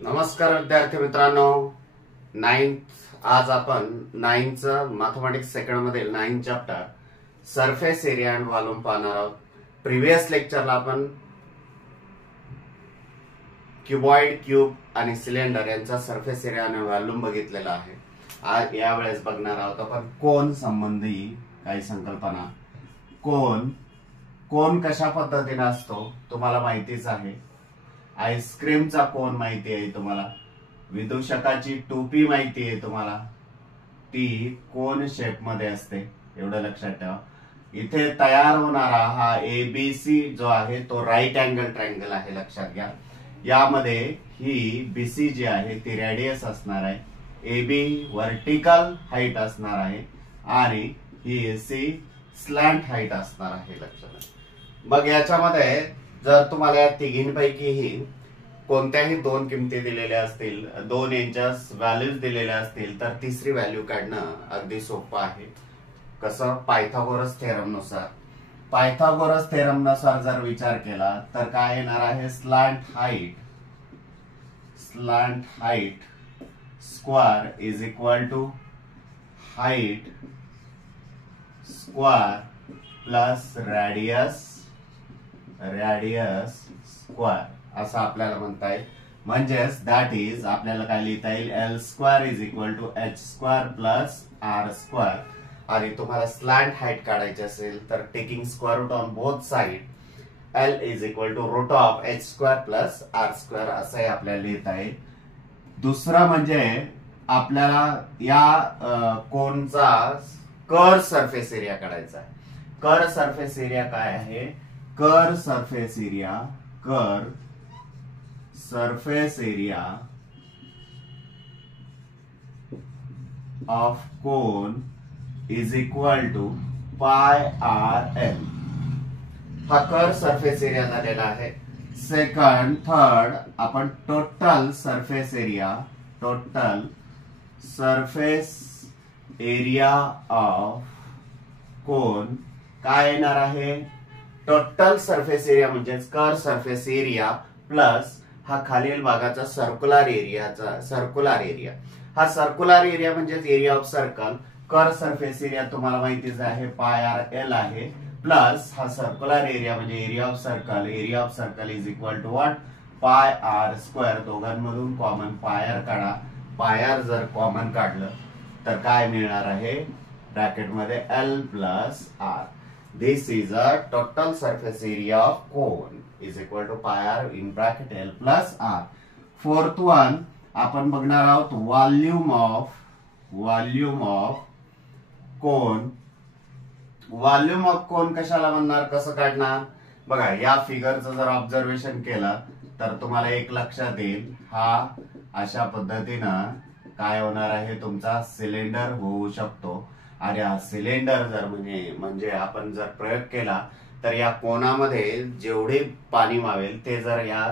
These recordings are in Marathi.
नमस्कार विद्यार्थी मित्रांनो, आज आपण 9th मॅथमेटिक्स सेकंड मधील 9 chapter surface area and volume पाहणार आहोत. प्रिव्हियस लेक्चरला आपण क्युबॉइड, क्यूब आणि सिलेंडर यांचा सरफेस एरिया आणि व्हॉल्यूम बघितलेला आहे. आज यावेळेस बघणार आहोत आपण कोन संबंधी काही संकल्पना. कोन कशा पद्धतीने असतो तुम्हाला माहितीच आहे. आईस्क्रीमचा कोन माहिती आहे तुम्हाला, विदूषकाची टोपी माहिती आहे तुम्हाला, ती कोन शेप मध्ये असते, एवढं लक्षात ठेवा. इथे तयार होणारा हा एबीसी जो आहे तो राईट अँगल ट्रायंगल आहे, लक्षात घ्या. यामध्ये ही बीसी जी आहे ती रेडियस असणार आहे, एबी व्हर्टिकल हाईट असणार आहे आणि ही एसी स्लॅंट हाईट असणार आहे, लक्षात घ्या. मग याच्यामध्ये जर तुम्हाला या तिघींपैकीही कोणत्याही दोन किमती दिलेल्या असतील, दोन यांच्या व्हॅल्यूज दिलेल्या असतील, तर तिसरी व्हॅल्यू काढणं अगदी सोपं आहे. कसं? पायथागोरस थेरम नुसार. पायथागोरस थेरम नुसार जर विचार केला तर काय येणार आहे? Slant height square is equal to height square plus radius square असं आपल्याला म्हणता येईल. म्हणजेच दॅट इज आपल्याला काय लिहिता येईल? L square is equal to H square plus R square. आणि तुम्हाला स्लॅंट हाईट काढायची असेल तर taking square root on both side L is equal to root of H square plus R square असंही आपल्याला लिहिता येईल. दुसरं म्हणजे आपल्याला या कोनचा कर्व सरफेस एरिया काढायचा आहे. कर्व सरफेस एरिया काय आहे? Curve surface area of cone is equal to pi R L. हा कर्व सरफेस एरिया झालेला आहे. सेकंड, थर्ड आपण total surface area of cone काय येणार आहे? टोटल सरफेस एरिया म्हणजेच कर्व सरफेस एरिया प्लस हा खालील भागाचा सर्क्युलर एरिया. हा सर्क्युलर एरिया म्हणजेच area of circle. Curve surface area तुम्हाला माहितीच आहे, पाय आर एल आहे, प्लस हा सर्क्युलर एरिया म्हणजे area of circle is equal to what? Pi r square. दोघांमधून कॉमन पाय काढा. पाय आर जर कॉमन काढलं तर काय मिळणार आहे? ब्रॅकेटमध्ये L plus R. This is a total surface area of cone is equal to pi r in bracket L plus R. Fourth one आपण बघणार आहोत volume of cone. Volume of कोन कशाला म्हणणार, कसं काढणार? बघा, या फिगरचं जर ऑब्झर्वेशन केलं तर तुम्हाला एक लक्षात येईल. हा अशा पद्धतीनं काय होणार आहे? तुमचा सिलेंडर होऊ शकतो. आणि हा सिलेंडर जर म्हणजे आपण जर प्रयोग केला तर या कोनामध्ये जेवढे पाणी मावेल ते जर या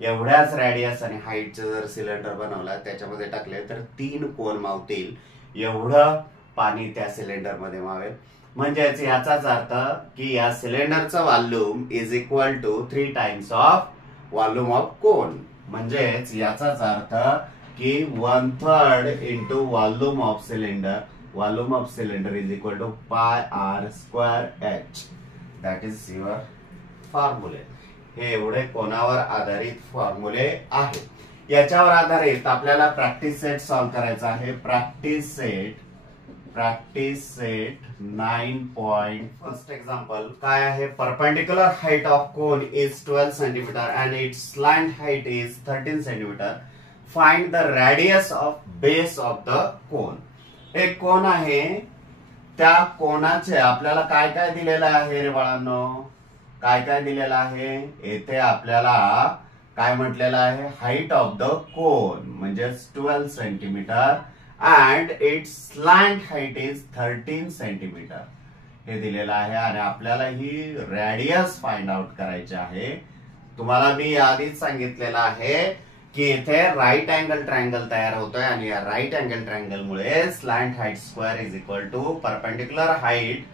एवढ्याच रेडियस आणि हाईटचं जर सिलेंडर बनवला त्याच्यामध्ये टाकले तर 3 कोन मावतील एवढं पाणी त्या सिलेंडर मध्ये मावेल. म्हणजेच याचाच अर्थ की या सिलेंडरचं volume is equal to 3 times of volume of cone. म्हणजेच याचाच अर्थ की 1/3 into volume of cylinder. Volume of cylinder is equal to pi r square h. That is your formula. हे एवढे कोणावर आधारित फॉर्म्युले आहेत. याच्यावर आधारित आपल्याला प्रॅक्टिस सेट सॉल्व्ह करायचा आहे. Practice set 9. फर्स्ट एक्झाम्पल काय आहे? Perpendicular height of cone is 12 centimetre and it's slant height is 13 centimetre. Find the radius of base of the cone. एक कोन आहे, त्या कोनाचे आपल्याला काय काय दिलेलं आहे रे बाळांनो? काय दिलेलं आहे? येथे आपल्याला काय म्हटलेलं आहे? हाईट ऑफ द कोन म्हणजे 12 centimetre and it's slant height is 13 centimetre हे दिलेलं आहे. आणि आपल्याला ही रेडियस फाइंड आउट करायची आहे. तुम्हाला मी आधीच सांगितलेलं आहे की इथे राईट अँगल ट्रायंगल तयार होतोय आणि या राईट अँगल ट्रायंगल मुळे slant height square is equal to perpendicular height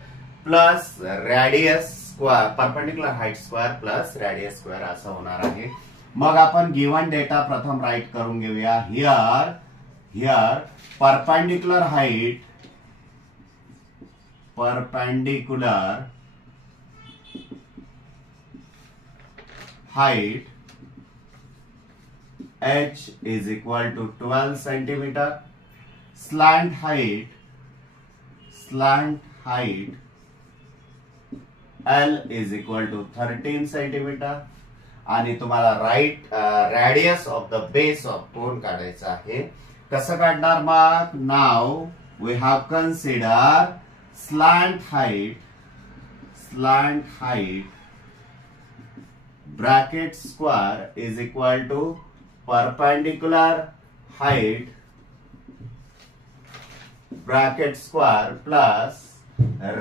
square plus radius square असं होणार आहे. मग आपण गिवन डेटा प्रथम राईट करून घेऊया. Here perpendicular height h is equal to 12 centimeter, slant height L is equal to 13 centimeter आणि तुम्हाला radius of the base of cone काढायचं आहे. कसं काढणार मग? Now we have consider slant height bracket square is equal to perpendicular height bracket square plus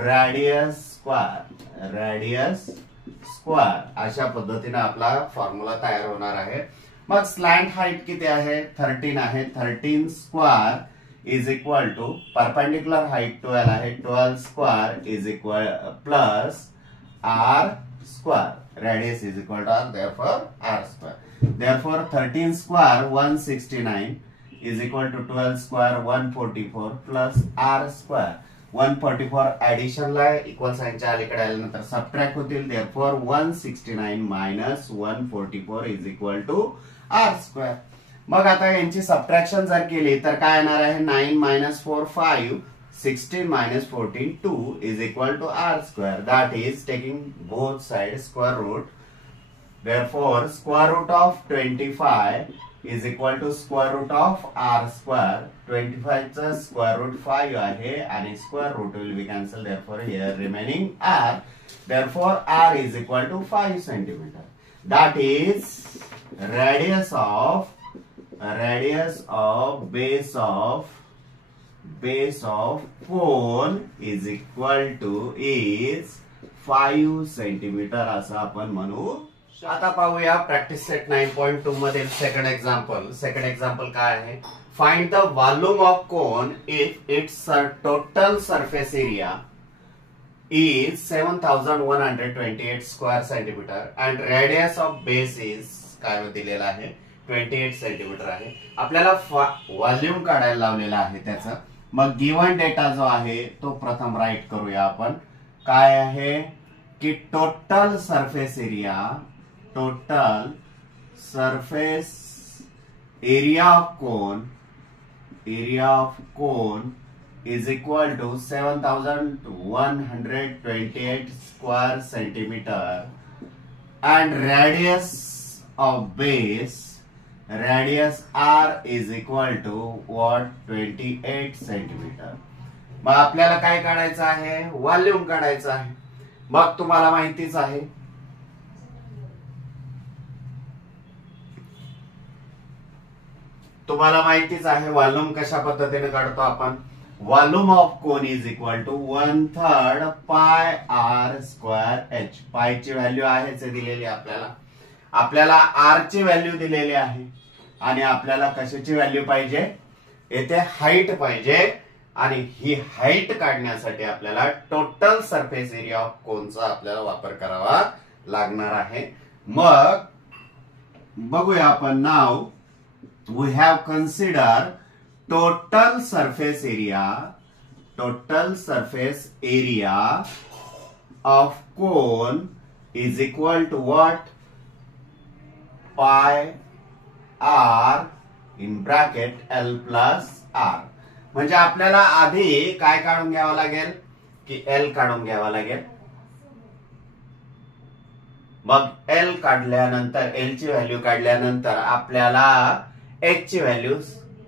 radius square. अशा पद्धतीने आपला फॉर्म्युला तयार होणार आहे. मग स्लॅंट हाईट किती आहे? 13 आहे. 13 square is equal to perpendicular height 12 आहे. 12 square is equal plus r square. Radius is equal to r, therefore r square. Therefore 13 square 169 is equal to 12 square 144 plus r square. 144 addition ला इक्वल साइनच्या अलीकडे आल्यानंतर सबट्रॅक्ट होतील. therefore 169 minus 144 is equal to r square. मग आता यांची सबट्रॅक्शन जर केली तर काय येणार आहे? 9 minus 4 5, 16 minus 14 2 is equal to r square. That is taking both sides square root. Therefore square root of 25 is equal to square root of r square. 25 चा square root 5 आहे आणि square root will be cancelled. Therefore here remaining r. Therefore r is equal to 5 centimeter. That is radius of base of cone is equal to is 5 centimeter असं आपण म्हणू. आता पाहूया प्रॅक्टिस सेट 9.2 मधील सेकंड एक्झाम्पल काय आहे? Find the volume of cone if it's total surface area is 7128 square centimetre and radius of base is काय दिलेला आहे? 28 सेंटीमीटर आहे. आपल्याला व्हॉल्यूम काढायला लावलेला आहे त्याचा. मग गिवन डेटा जो आहे तो प्रथम राईट करूया आपण. काय आहे की total surface area of cone is equal to 7128 square centimeter and radius of base r is equal to what? 28 centimeter. मग आपल्याला काय काढायचं आहे? व्हॉल्यूम काढायचं आहे. मग तुम्हाला माहितीच आहे व्हॉल्यूम कशा पद्धतीने काढतो आपण. Volume of cone is equal to 1/3 pi r square h. पाय ची व्हॅल्यू आहे दिलेली आपल्याला r ची व्हॅल्यू दिलेली आहे आणि आपल्याला कशाची व्हॅल्यू पाहिजे? येथे हाईट पाहिजे आणि ही हाईट काढण्यासाठी आपल्याला टोटल सरफेस एरिया ऑफ कोनचा आपल्याला वापर करावा लागणार आहे. मग बघूया आपण. Now we have consider total surface area of cone is equal to what? Pi r in bracket L plus r. म्हणजे आपल्याला आधी काय काढून घ्यावं लागेल की L काढून घ्यावा लागेल. मग L काढल्यानंतर L ची व्हॅल्यू काढल्यानंतर आपल्याला H ची व्हॅल्यू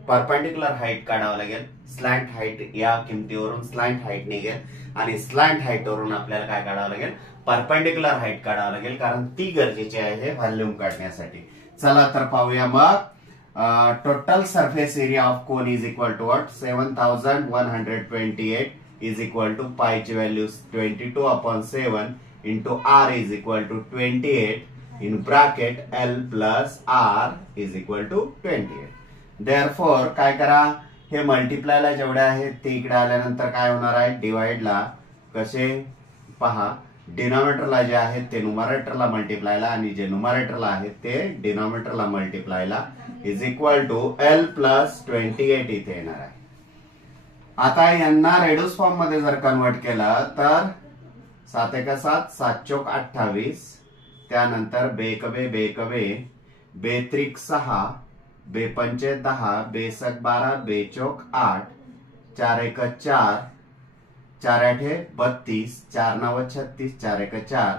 परपेंडिक्युलर हाईट काढावं लागेल. स्लॅंट हाईट या किमतीवरून स्लॅंट हाईट निघेल आणि स्लॅंट हाईट वरून आपल्याला काय काढावं लागेल? परपेंडिक्युलर हाईट काढावं लागेल कारण ती गरजेची आहे व्हॉल्यूम काढण्यासाठी. चला तर पाहूया. मग total surface area of cone is equal to what? 7128 is equal to pi ची value 22/7 into r is equal to 28 in bracket L plus r is equal to 28. Therefore काय करा? हे मल्टिप्लायला जेवढे आहेत ते इकडे आल्यानंतर काय होणार आहे? डिवाइडला कसे पहा. डिनॉमिनेटरला जे आहेत ते न्यूमरेटरला मल्टिप्लायला आणि जे न्यूमरेटरला आहेत ते डिनॉमिनेटरला मल्टिप्लायला is equal to L plus 28 इथे येणार आहे. आता यांना रेड्यूस फॉर्म मध्ये जर कन्वर्ट केलं तर 7 एका 7, 7 चौक 28, त्यानंतर बेकबे बेकबे, बेत्रिक 6, बेपंचे 10, बेसक 12, बेचौक 8, 4 एक 4, 4 आठे 32, 4 9 36, 4 एक 4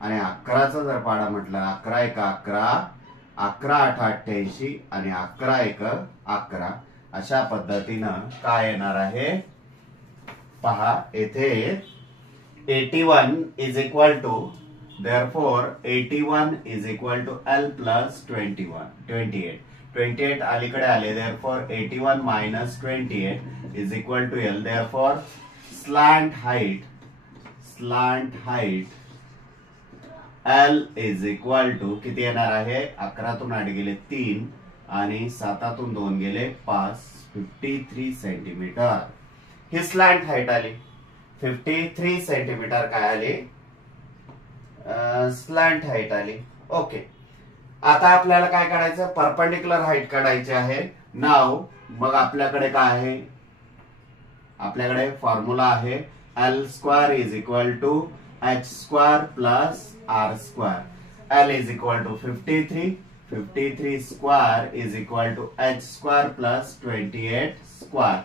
आणि 11चा जर पाडा म्हटलं 11 एक 11, 11 8 88 आणि 11 एक 11. अशा पद्धतीनं काय येणार आहे पहा. येथे 81 is equal to therefore 81 is equal to L plus 28 अलीकडे आले. therefore 81 minus 28 is equal to L. therefore slant height L is equal to किती येणार आहे. 11तून 8 गेले 3 आणि 7तून 2 गेले 5, 53 सेंटीमीटर ही स्लॅंट हाईट आली. 53 सेंटीमीटर काय आली स्लॅंट हाईट आली. ओके. आता आपल्याला काय काढायचं परपेंडिक्युलर हाईट काढायची आहे. नाव मग आपल्याकडे काय आहे आपल्याकडे फॉर्म्युला आहे L square is equal to H square plus R square. L is equal to 53 square is equal to H square plus 28 square.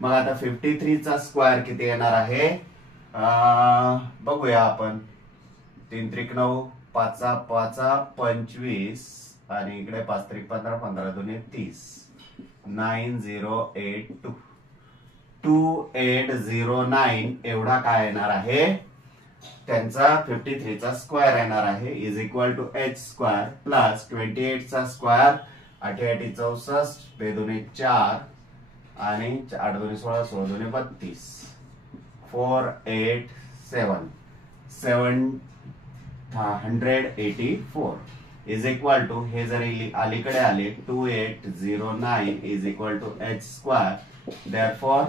मग आता 53 चा स्क्वेअर किती येणार आहे बघूया आपण. 3 त्रिक 9, 5 5 25 आणि इकडे 5 त्रिक 15, 15 2 30, 9082 2809 एवढा काय येणार आहे त्यांचा 53 चा स्क्वेअर येणार आहे is equal to H square plus 28 चा स्क्वेअर 8 8 64, 2 2 4 आणि 8 2 16, 16 2 32, 784 इज इक्वल टू हे जरी अलीकडे आले 2809 is equal to H square. therefore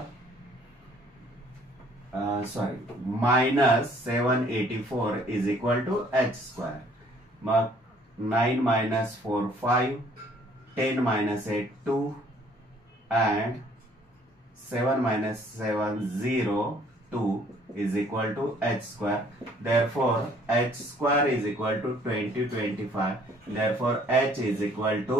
minus 784 is equal to H square. मग 9 minus 4 5, 10 minus 8 2 and 7 minus 7 0 2 is equal to H square. therefore H square is equal to 2025. therefore H is equal to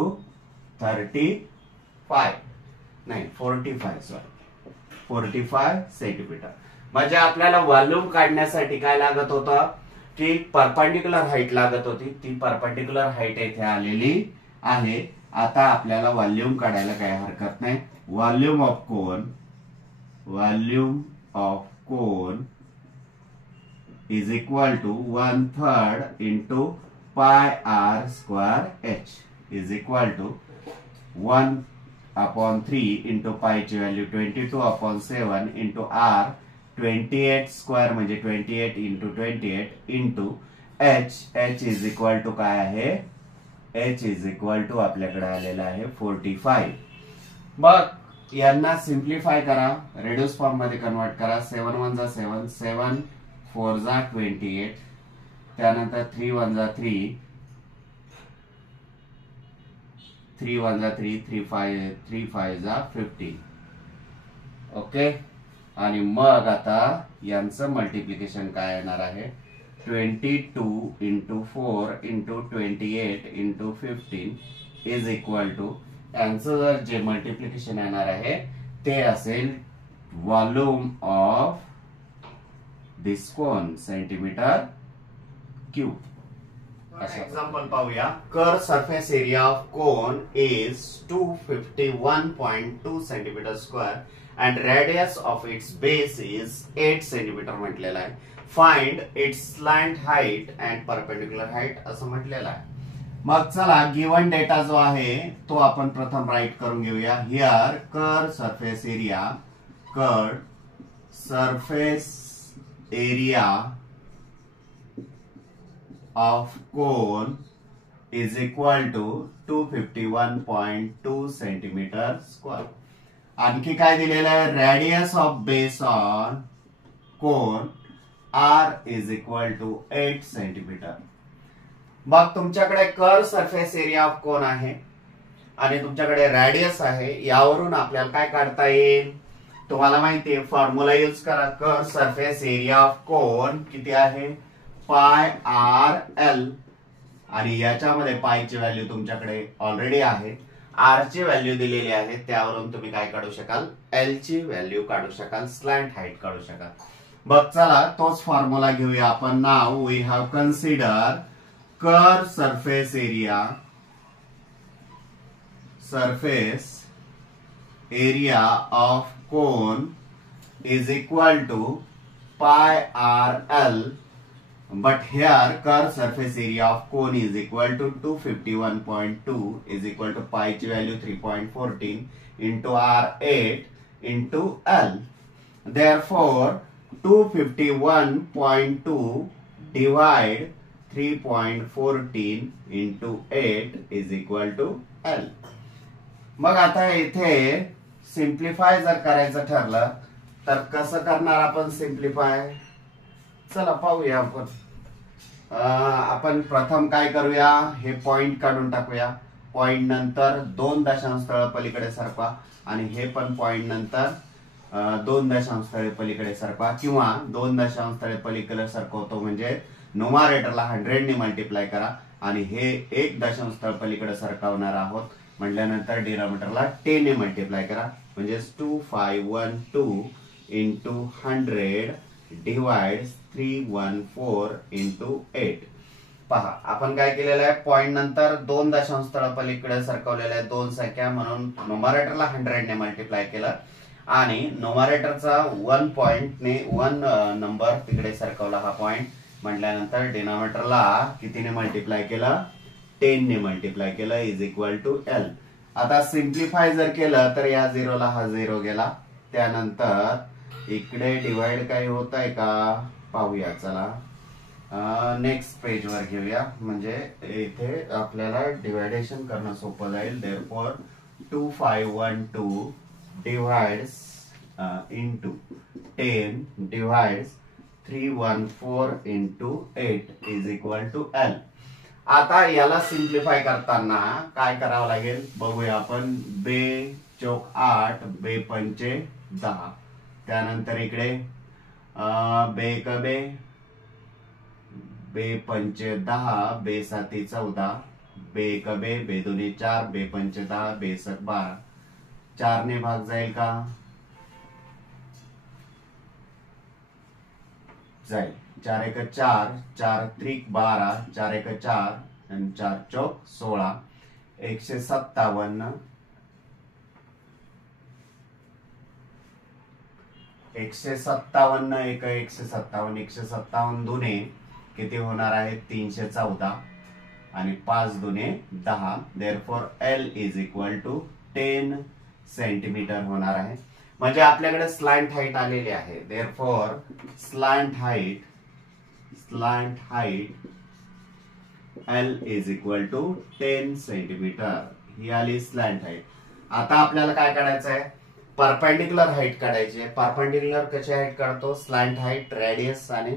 45 centimetre. म्हणजे आपल्याला व्हॉल्यूम काढण्यासाठी काय लागत होतं की परपेंडिक्युलर हाईट लागत होती. ती परपेंडिक्युलर हाईट येथे आलेली आहे. आता आपल्याला व्हॉल्यूम काढायला काही हरकत नाही. Volume of cone is equal to 1/3 into pi r square H is equal to 1/3 into pi ची व्हॅल्यू 22/7 इंटू r 28 स्क्वेअर म्हणजे 28 into 28 into H is equal to काय आहे H इज इक्वल टू आपल्याकडे आलेला आहे 45. मग यांना सिम्प्लिफाय करा रेड्यूस फॉर्म मध्ये कन्वर्ट करा. 7 1 जा 7, 7 4 जा 28, त्यानंतर 3 1 जा 3, 3 1 जा 3, 3 5 जा 15. ओके. आणि मग आता यांचं मल्टिप्लिकेशन काय येणार आहे 22 into 4 into 28 into 15 is equal to यांचं जर जे मल्टिप्लिकेशन येणार आहे ते असेल volume of this cone centimetre cube. Example पाहूया. Curve surface area of cone is 251.2 centimetre square and radius of its base is 8 centimetre म्हटलेला आहे. Find its slant height and perpendicular height असं म्हटलेलं आहे. मग चला गिवन डेटा जो आहे तो आपण प्रथम राईट करून घेऊया. Here curve surface area of cone is equal to 251.2 centimetre square. आणखी काय दिलेलं आहे radius of base on cone R is equal to 8 centimetre. मग तुमच्याकडे curve surface area of cone आहे आणि तुमच्याकडे रेडियस आहे. यावरून आपल्याला काय काढता येईल? तुम्हाला माहिती आहे, फॉर्म्युला यूज करा. Curve surface area of cone किती आहे? Pi R L. आणि याच्यामध्ये पायची व्हॅल्यू तुमच्याकडे ऑलरेडी आहे, आर ची व्हॅल्यू दिलेली आहे. त्यावरून तुम्ही काय काढू शकाल? एल ची व्हॅल्यू काढू शकाल, स्लॅंट हाईट काढू शकाल. बघ चला तोच फॉर्म्युला घेऊया आपण. Now we have consider curve surface area of cone is equal to pi R l. But here curve surface area of cone is equal to 251.2 is equal to pi ची value 3.14 into R8 into L. Therefore 251.2 divide 3.14 into 8 is equal to L. मग आता इथे सिम्प्लिफाय जर करायचं ठरलं तर कसं करणार आपण सिम्प्लिफाय? चला पाहूया आपण. आपण प्रथम काय करूया? हे पॉइंट काढून टाकूया. पॉइंट नंतर 2 दशांश स्थळ पलीकडे सरकवा आणि हे पण पॉइंट नंतर 2 दशांश स्थळे पलीकडे सरकवा किंवा 2 दशांश स्थळे पलीकडे सरकवतो म्हणजे न्यूमरेटरला 100 ने मल्टिप्लाय करा आणि हे 1 दशांश स्थळ पलीकडे सरकवणार आहोत म्हटल्यानंतर डिनॉमिनेटरला 10 ने मल्टिप्लाय करा म्हणजे 2512 into 100 डिवाइड्स 314 into 8. पहा आपण काय केलेलं आहे? पॉइंट नंतर 2 दशांश स्थळ पलीकडे सरकवलेल्या आहेत 2 संख्या, म्हणून न्यूमरेटरला 100 ने मल्टिप्लाय केलं आणि न्यूमरेटरचा 1 पॉइंट ने 1 नंबर तिकडे सरकवला हा पॉइंट म्हटल्यानंतर डिनॉमिनेटरला कितीने मल्टिप्लाय केलं? 10 ने मल्टिप्लाय केलं इज इक्वल टू एल. आता सिम्प्लिफाय जर केलं तर या 0 ला हा 0 गेला. त्यानंतर इकडे डिवाइड काही होत आहे का पाहूया. चला नेक्स्ट पेज वर घेऊया म्हणजे इथे आपल्याला डिवायडेशन करणं सोपं जाईल. Therefore 2512 divides into 10 divides 314 into 8 is equal to L. आता याला सिम्प्लिफाय करताना काय करावं लागेल बघूया आपण. बे चौक 8 बे पंचे 10. त्यानंतर इकडे बे क बे बे पंचे 10 बे साती 14 बे क बे दोन्ही 4 बे पंचे 10 बे सक 12. 4 ने भाग जाईल का? जाईल. 4 एक 4 4 त्रिक 12 4 एक 4 आणि 4 चौक 16 157 157 एक 157 157 दुने किती होणार आहे? 314 आणि 5 दुने 10. Therefore l is equal to 10 centimetre होणार आहे. म्हणजे आपल्याकडे स्लॅंट हाईट आलेली आहे. Therefore slant height l is equal to 10 centimetre. ही आली स्लॅंट हाईट. आता आपल्याला काय काढायचं आहे? परपेंडिक्युलर हाईट काढायची आहे. परपेंडिक्युलर कशी हाईट काढतो? स्लॅंट हाईट, रेडियस आणि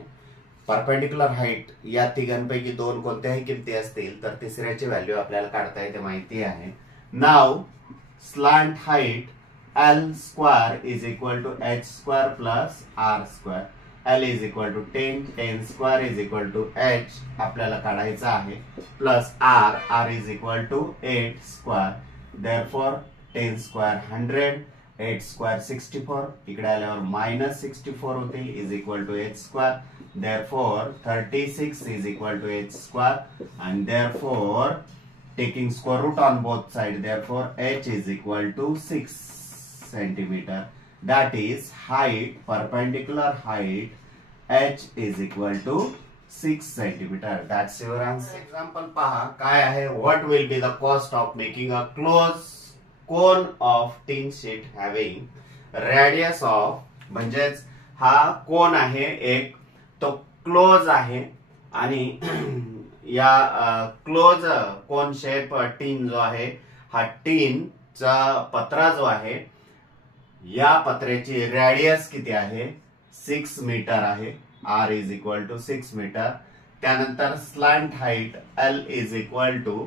परपेंडिक्युलर हाईट या तिघांपैकी 2 कोणत्याही किमती असतील तर तिसऱ्याची व्हॅल्यू आपल्याला काढता येते माहिती आहे. Now slant height l square is equal to H square plus R square. L is equal to 10 10 square is equal to h आपल्याला काढायचा आहे plus r r is equal to 8 square. Therefore 10 square 100 8 square 64 इकडे आल्यावर -64 होतील is equal to h square. Therefore 36 is equal to h square and therefore taking square root on both sides, therefore h is equal to 6 centimeter. That is height, perpendicular height h is equal to 6 centimeter. That's your answer. Example पहा काय आहे? What will be the cost of making a closed cone of tin sheet having radius of म्हणजेच हा कोन आहे एक, तो क्लोज आहे आणि या क्लोज कोन शेप टीन जो आहे हा टीन चा पत्रा जो आहे या पत्र्याची रेडियस किती आहे? 6 मीटर आहे. R is equal to 6 metre. त्यानंतर slant height L is equal to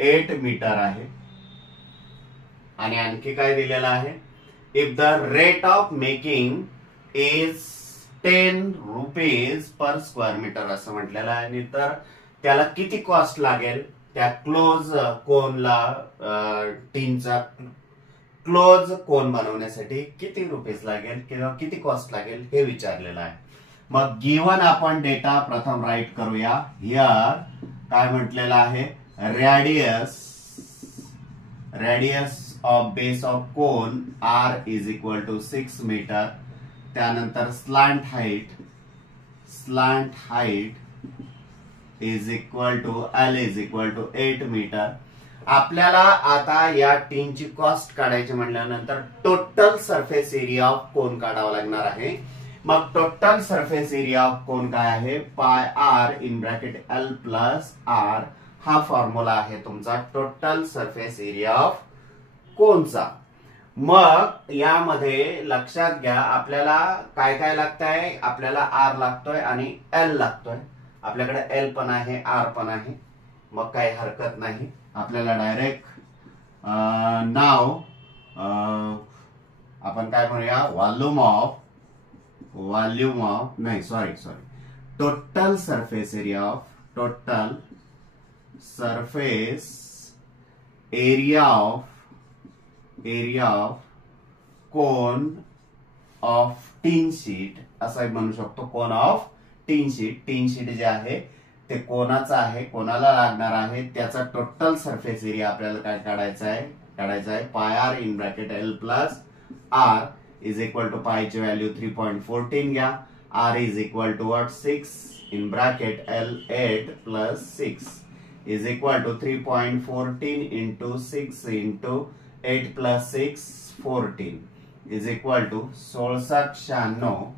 8 metre आहे. आणि आणखी काय दिलेलं आहे, if the rate of making is 10 rupees per square metre असं म्हटलेलं आहे. आणि तर त्याला किती कॉस्ट लागेल त्या क्लोज कोनला टीनचा क्लोज कोन बनवण्यासाठी किती रुपीज लागेल किंवा किती कॉस्ट लागेल हे विचारलेलं आहे. मग गिव्हन आपण डेटा प्रथम राईट करूया. हियर काय म्हटलेलं आहे, radius of base of cone R is equal to 6 metre. त्यानंतर slant height is equal to L is equal to 8 metre. आपल्याला आता या टीनची कॉस्ट काढायची म्हटल्यानंतर total surface area of cone काढावा लागणार आहे. मग total surface area of cone काय आहे, pi R in bracket L plus R. हा फॉर्म्युला आहे तुमचा टोटल सरफेस एरिया ऑफ कोनचा. मग यामध्ये लक्षात घ्या आपल्याला काय काय लागतंय, आपल्याला R लागतोय आणि L लागतोय. आपल्याकडे L पण आहे R पण आहे, मग काही हरकत नाही. आपल्याला डायरेक्ट नाव आपण काय म्हणूया, व्हॉल्यूम ऑफ नाही sorry total surface area of cone of tin sheet असं म्हणू शकतो. कोन ऑफ टीन शीट जे आहे ते कोणाचं आहे, कोणाला लागणार आहे त्याचा टोटल सरफेस एरिया आपल्याला काय काढायचा आहे pi R in bracket L plus R is equal to पायची व्हॅल्यू 3.14 घ्या. R is equal to 6 in bracket L 8 plus 6 is equal to 3.14 into 6 into 8 plus 6 14 is equal to 1696.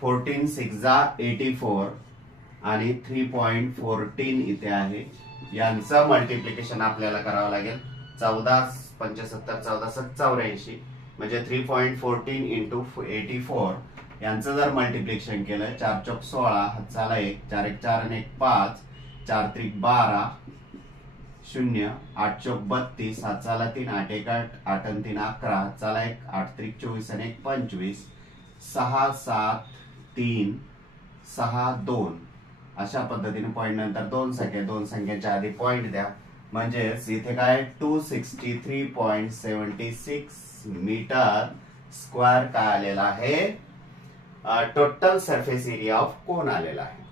14 6 84 आणि 3.14 इथे आहे. यांचं मल्टिप्लिकेशन आपल्याला करावं लागेल. 14 75 14 84 म्हणजे 3.14 इंटू 84. यांचं जर मल्टिप्लिकेशन केलं 4 चौक 16 हातचाला 1 4 1 4 आणि 1 5 4 3 12 0 8 चौक 32 हातचाला 3 8 1 8 8 आणि 3 11 हातचाला 1 8 3 24 आणि 1 25 6 7 3 6 2 अशा पद्धतीने पॉइंट नंतर दोन संख्यांच्या आधी पॉइंट द्या. म्हणजेच इथे काय 263.76 मीटर स्क्वेअर काय आलेला आहे, total surface area of cone आलेला आहे.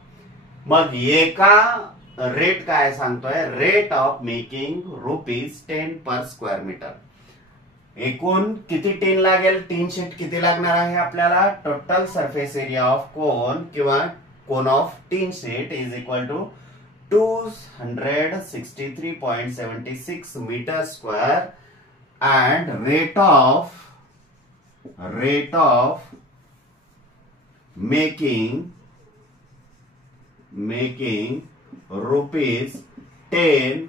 मग एका रेट काय सांगतोय, rate of making ₹10 per square metre. एकूण किती टीन लागेल, टीन शीट किती लागणार आहे आपल्याला, total surface area of cone किंवा cone of tin sheet is equal to 263.76 metre square and rate of making ₹10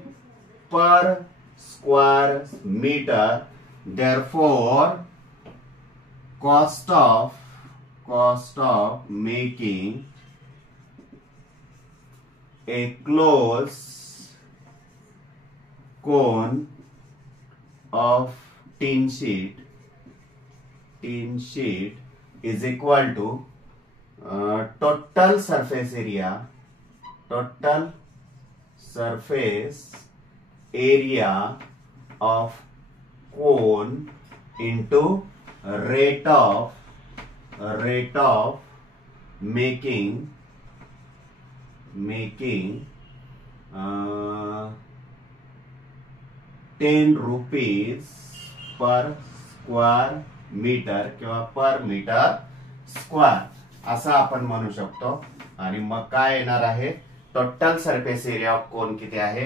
per square meter. Therefore cost of making a closed cone of tin sheet is equal to total surface area of cone into rate of making ₹10 per square metre किंवा पर मीटर स्क्वेअर असं आपण म्हणू शकतो. आणि मग काय येणार आहे, total surface area of cone किती आहे,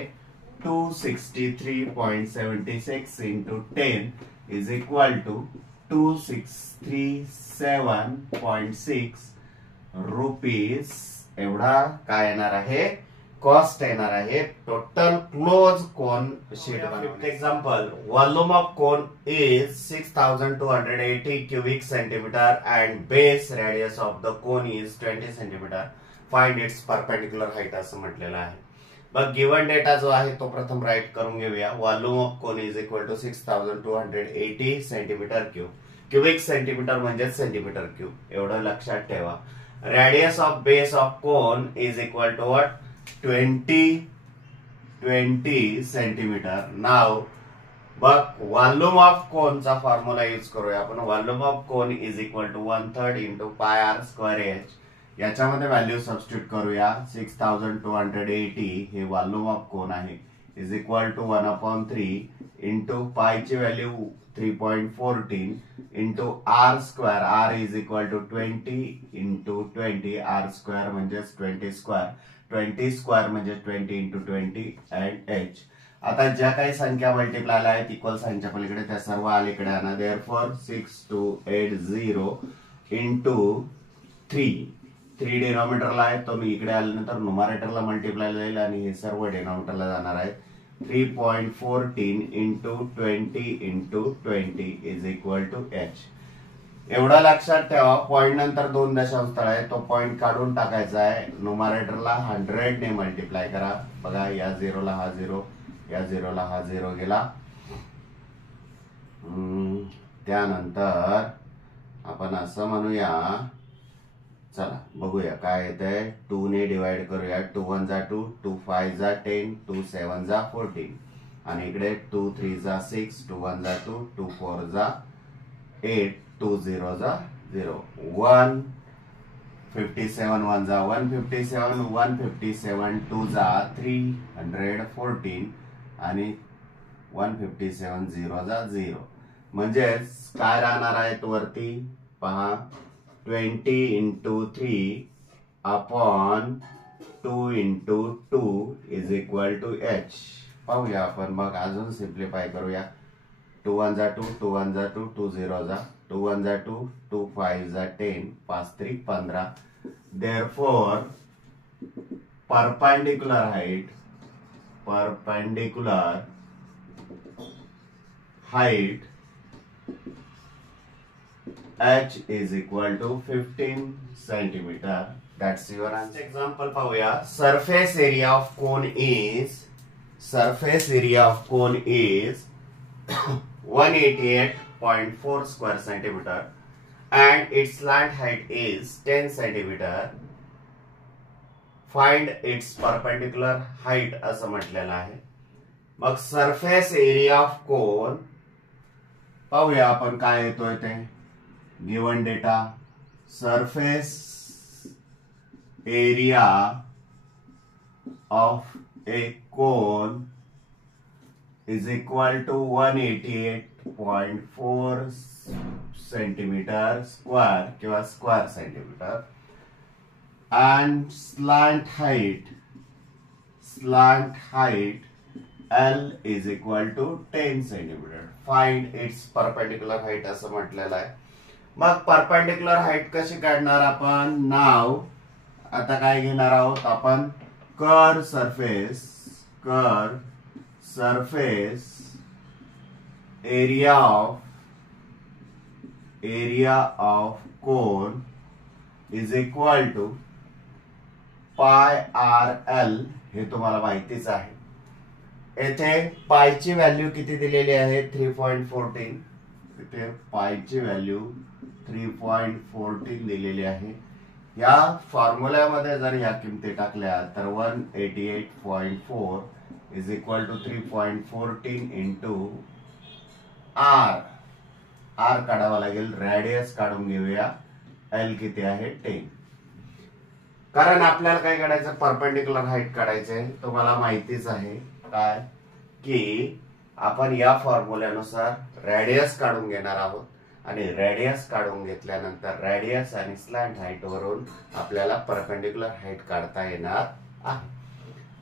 263.76 into 10 is equal to 2637.6 rupees एवढा काय येणार आहे कॉस्ट येणार आहे टोटल क्लोज कोन शीट बनवण्यासाठी. Example, volume of cone is 6280 cubic centimetre and base radius of the cone is 20 centimetre. Find its perpendicular height असं म्हटलेलं आहे. मग गिवन डेटा जो आहे तो प्रथम राईट करून घेऊया. Volume of cone is equal to 6280 centimetre cube. Cubic centimetre म्हणजे सेंटीमीटर क्यूब, एवढं लक्षात ठेवा. Radius of base of cone is equal to what 20 centimetre. Now बघ व्हॉल्यूम ऑफ कोनचा फॉर्म्युला यूज करूया आपण. Volume of cone is equal to 1/3 into pi r square h. याच्यामध्ये व्हॅल्यू सबस्टिट्यूट करूया. 6280 हे व्हॉल्यूम ऑफ कोन आहे इज इक्वल टू 1/3 इंटू पायची value 3.14 into R square. R is equal to 20 into 20. R square म्हणजे 20 स्क्वेअर. 20 स्क्वेअर म्हणजे 20 इंटू 20 अँड एच. आता ज्या काही संख्या मल्टिप्लाय आहेत इक्वल साइनच्या पलीकडे त्या सर्व अलीकडे आणा. देअरफॉर 6280 इंटू 3 डिनॉमिनेटरला आहे, तो मी इकडे आल्यानंतर न्यूमरेटरला मल्टिप्लाय जाईल आणि हे सर्व डिनॉमिनेटरला जाणार आहेत. 3.14 into 20 into 20 is equal to H. एवढं लक्षात ठेवा. पॉइंट नंतर 2 दशांश स्थळ आहे, तो पॉइंट काढून टाकायचा आहे. न्यूमरेटरला 100 ने मल्टिप्लाय करा. बघा या 0ला हा 0, या 0ला हा 0 गेला. त्यानंतर आपण असं म्हणूया, चला बघूया काय येतंय. 2 ने डिवाइड करूया. 2 1 जा 2, 2 5 जा 10, 2 7 जा 14 आणि इकडे 2 3 जा 6, 2 1 जा 2, 2 4 जा 8, 2 0 जा 0. 157 1 जा 157, 157 2 जा 314 आणि 157 0 जा 0. म्हणजेच काय राहणार आहे तो वरती पहा. 20 into 3 upon 2 into 2 is equal to H. पाहूया आपण. मग अजून सिम्प्लिफाय करूया. 2 1 जा 2, 2 1 जा 2, 2 0 जा 2 1 जा 2, 2 5 जा 10, 5 3 15. Therefore perpendicular height h is equal to 15 centimeter. That's your answer. Example पाहूया. Surface area of cone is 188.4 square centimeter and its slant height is 10 centimeter. Find its perpendicular height असं म्हटलेलं आहे. मग सरफेस एरिया ऑफ कोन पाहूया आपण काय येतोय ते. Given data surface area of a cone is equal to 188.4 centimeter square किंवा square centimeter and slant height L is equal to 10 centimeter. Find its perpendicular height असं म्हटलेलं आहे. मग परपेंडिक्युलर हाईट कशी काढणार आपण. नाव आता काय घेणार आहोत आपण. Curve surface area of cone is equal to pi R L. हे तुम्हाला माहितीच आहे. येथे पायची व्हॅल्यू किती दिलेली आहे 3.14. इथे पायची व्हॅल्यू 3.14 दिलेली आहे. या फॉर्म्युल्यामध्ये जर या किमती टाकल्या तर 188.4 is equal to 3.14 into R. R काढावा लागेल. रेडियस काढून घेऊया. एल किती आहे 10. कारण आपल्याला काय काढायचं परपेंडिक्युलर हाईट काढायचे. तुम्हाला माहितीच आहे काय की आपण या फॉर्म्युल्यानुसार रेडियस काढून घेणार आहोत आणि रेडियस काढून घेतल्यानंतर रेडियस आणि स्लॅंट हाईट वरून आपल्याला परपेंडिक्युलर हाईट काढता येणार आहे.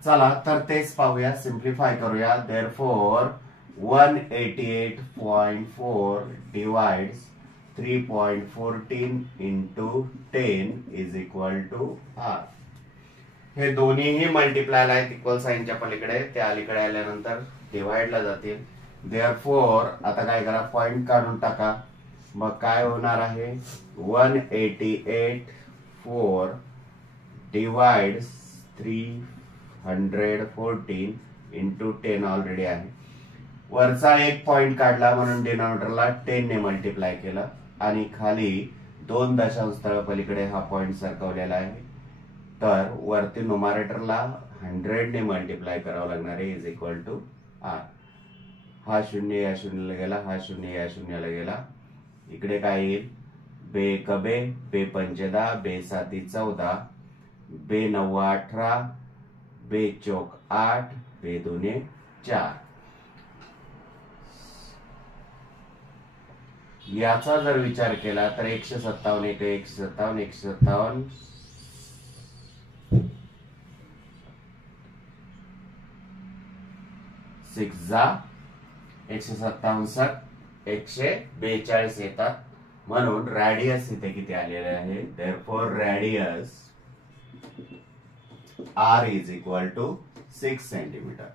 चला तर तेच पाहूया. सिम्प्लिफाय करूया. Therefore 188.4 divides 3.14 into 10 is equal to R. हे दोन्हीही मल्टिप्लायला आहेत इक्वल साइनच्या पलीकडे, ते अलीकडे आल्यानंतर डिवाइडला जातील. देअरफॉर आता काय करा, पॉइंट काढून टाका. मग काय होणार आहे, 188.4 डिवाइड 314 इंटू 10 ऑलरेडी आहे. वरचा एक पॉइंट काढला म्हणून डिनॉमिनेटरला 10 ने मल्टिप्लाय केलं आणि खाली 2 दशांश स्थळ पलीकडे हा पॉइंट सरकवलेला आहे. तर वरती न्यूमरेटरला 100 ने मल्टिप्लाय करावं लागणार आहे इज इक्वल टू आर. हा शून्य या शून्याला गेला, हा शून्य या शून्याला गेला. इकडे काय येईल, बे कबे, बे पंचे 10, बे साती 14, बे 9 18, बे चौक 8, बे दोने 4. याचा जर विचार केला तर 157 1 157 157 6 जा 157 142 येतात. म्हणून रॅडियस इथे किती आलेले आहे, therefore radius r is equal to 6 centimetre.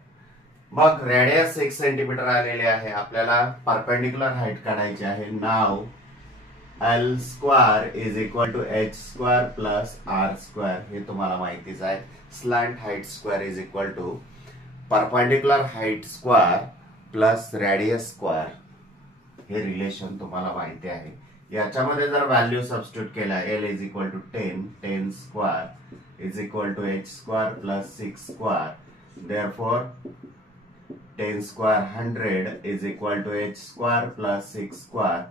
मग रेडियस 6 सेंटीमीटर आलेले आहे. आपल्याला परपेंडिक्युलर हाईट काढायची आहे. Now l square is equal to H square plus R square, हे तुम्हाला माहितीच आहे. Slant height square is equal to perpendicular height square plus radius square, हे रिलेशन तुम्हाला माहिती आहे. याच्यामध्ये जर व्हॅल्यू सबस्टिट्यूट केला, l is equal to 10 square is equal to H square plus 6 square. Therefore 10 square 100 is equal to h square plus 6 square.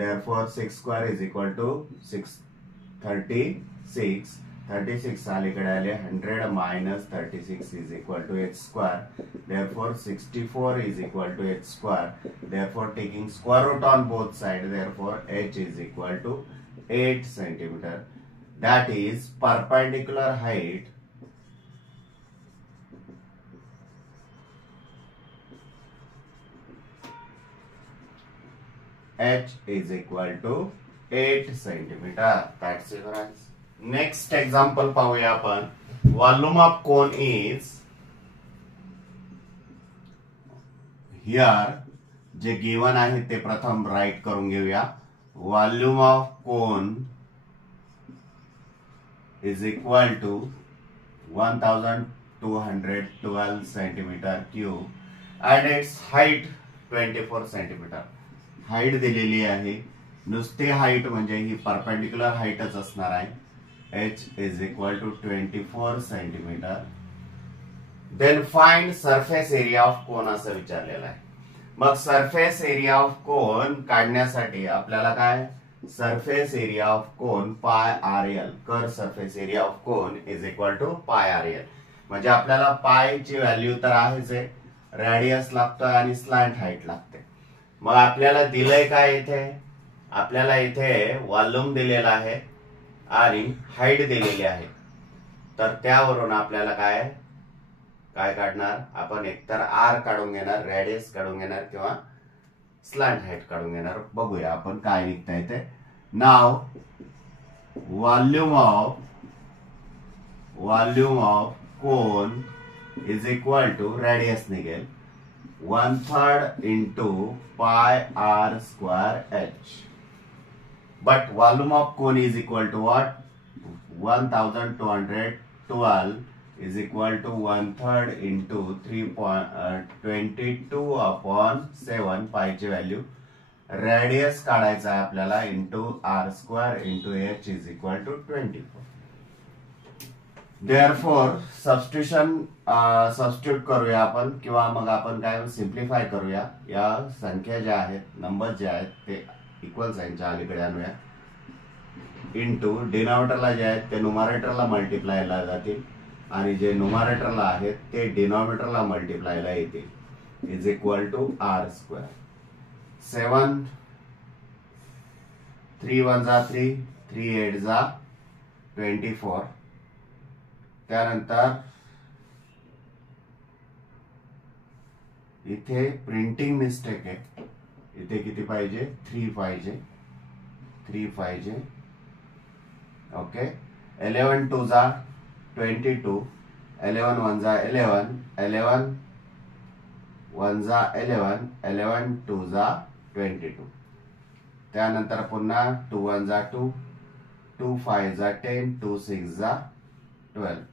Therefore 6 square is equal to 36. 36 अलीकडे आले, 100 minus 36 is equal to h square. Therefore 64 is equal to h square. Therefore taking square root on both sides, therefore h is equal to 8 centimeter. That is perpendicular height h is equal to 8 centimeter. That's it. Next example पाहूया आपण. Volume of cone is here. जे गिवन आहे ते प्रथम राईट करून घेऊया. Volume of cone is equal to 1212 centimeter cube and its height 24 centimeter. Height दिलेली आहे. नुसते हाईट म्हणजे ही परपेंडिक्युलर हाईटच असणार आहे. h is equal to 24 centimetre. Then find surface area of cone असं विचारलेलं आहे. मग सरफेस एरिया ऑफ कोन काढण्यासाठी आपल्याला काय, surface area of cone pi R l, curve surface area of cone is equal to pi R L. म्हणजे आपल्याला पायची व्हॅल्यू तर आहेच आहे, रेडियस लागतोय आणि स्लॅंट हाईट लागते. मग आपल्याला दिलंय काय, इथे आपल्याला इथे वॉल्यूम दिलेला आहे आणि हाईट दिलेली आहे. तर त्यावरून आपल्याला काय काय काढणार आपण, एकतर आर काढून घेणार, रेडियस काढून घेणार किंवा स्लॅंट हाईट काढून घेणार. बघूया आपण काय निघता येते. Now volume of cone is equal to radius निघेल 1/3 into pi r square h. But volume of cone is equal to what? 1212 is equal to 1/3 into 3.22 upon 7 pi ची व्हॅल्यू. रेडियस काढायचा आहे आपल्याला into r square into h is equal to 24. Therefore substitute करूया आपण, किंवा मग आपण काय सिम्प्लिफाय करूया. या संख्या ज्या आहेत, नंबर जे आहेत ते इक्वल साइनच्या अलीकडे आणूया. इंटू डिनॉमिनेटरला जे आहेत ते न्यूमरेटरला मल्टिप्लायला जातील आणि जे न्यूमरेटरला आहेत ते डिनॉमिनेटरला मल्टिप्लायला येतील. Is equal to R square. 7 3 1 जा 3 3 8 जा 24. त्यानंतर इथे प्रिंटिंग मिस्टेक आहे. इथे किती पाहिजे, 3 पाहिजे. ओके. 11 2 जा 22, 11 1 जा 11, 11 1 जा 11, 11 2 जा 22. त्यानंतर पुन्हा 2 1 जा 2, 2 5 जा 10, 2 6 जा 12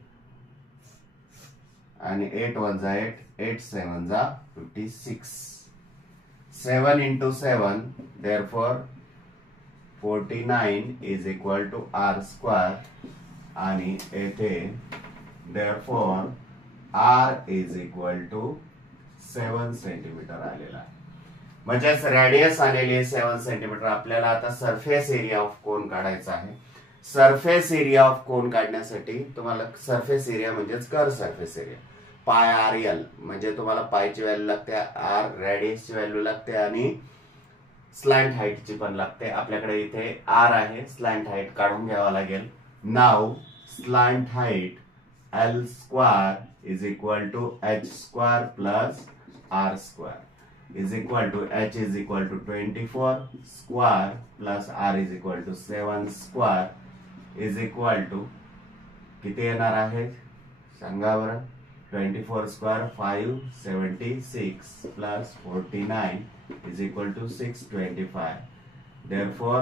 आणि 8 1 जा 8, 8 7 जा 56. 7 into 7, therefore 49 is equal to r square आणि येथे therefore r is equal to 7 centimetre आलेला आहे. म्हणजेच रेडियस आलेली आहे 7 सेंटीमीटर. आपल्याला आता सरफेस एरिया ऑफ कोन काढायचा आहे. सरफेस एरिया ऑफ कोन काढण्यासाठी तुम्हाला सरफेस एरिया म्हणजेच curve surface area pi R L म्हणजे तुम्हाला पायची व्हॅल्यू लागते, आर रेडियसची व्हॅल्यू लागते आणि स्लॅंट हाईटची पण लागते. आपल्याकडे इथे आर आहे, स्लॅंट हाईट काढून घ्यावा लागेल. Now slant height l square is equal to h square plus r square is equal to h is equal to 24 square plus r is equal to 7 square is equal to किती येणार आहे सांगा बरं. 24 square 576 plus 49 is equal to 625. Therefore,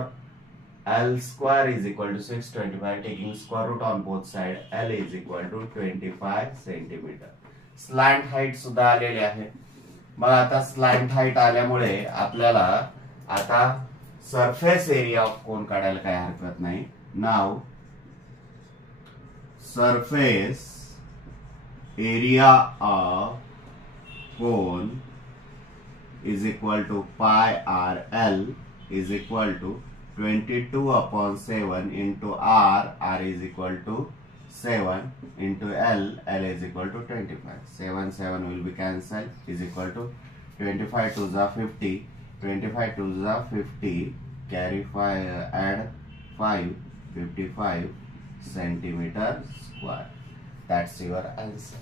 L square is equal to 625. Taking square root on both sides, L is equal to 25 centimeter. Slant height सुद्धा आलेली आहे. मग आता स्लॅंट हाईट आल्यामुळे आपल्याला आता सरफेस एरिया ऑफ कोन काढायला काही हरकत नाही. नाव surface area of cone is equal to pi r l is equal to 22 upon 7 into r, r is equal to 7 into l, l is equal to 25. 7 7 will be cancelled is equal to 25 2 is 50, 25 2 is 50, carry 5, add 5, 55 centimeter square. That's your answer.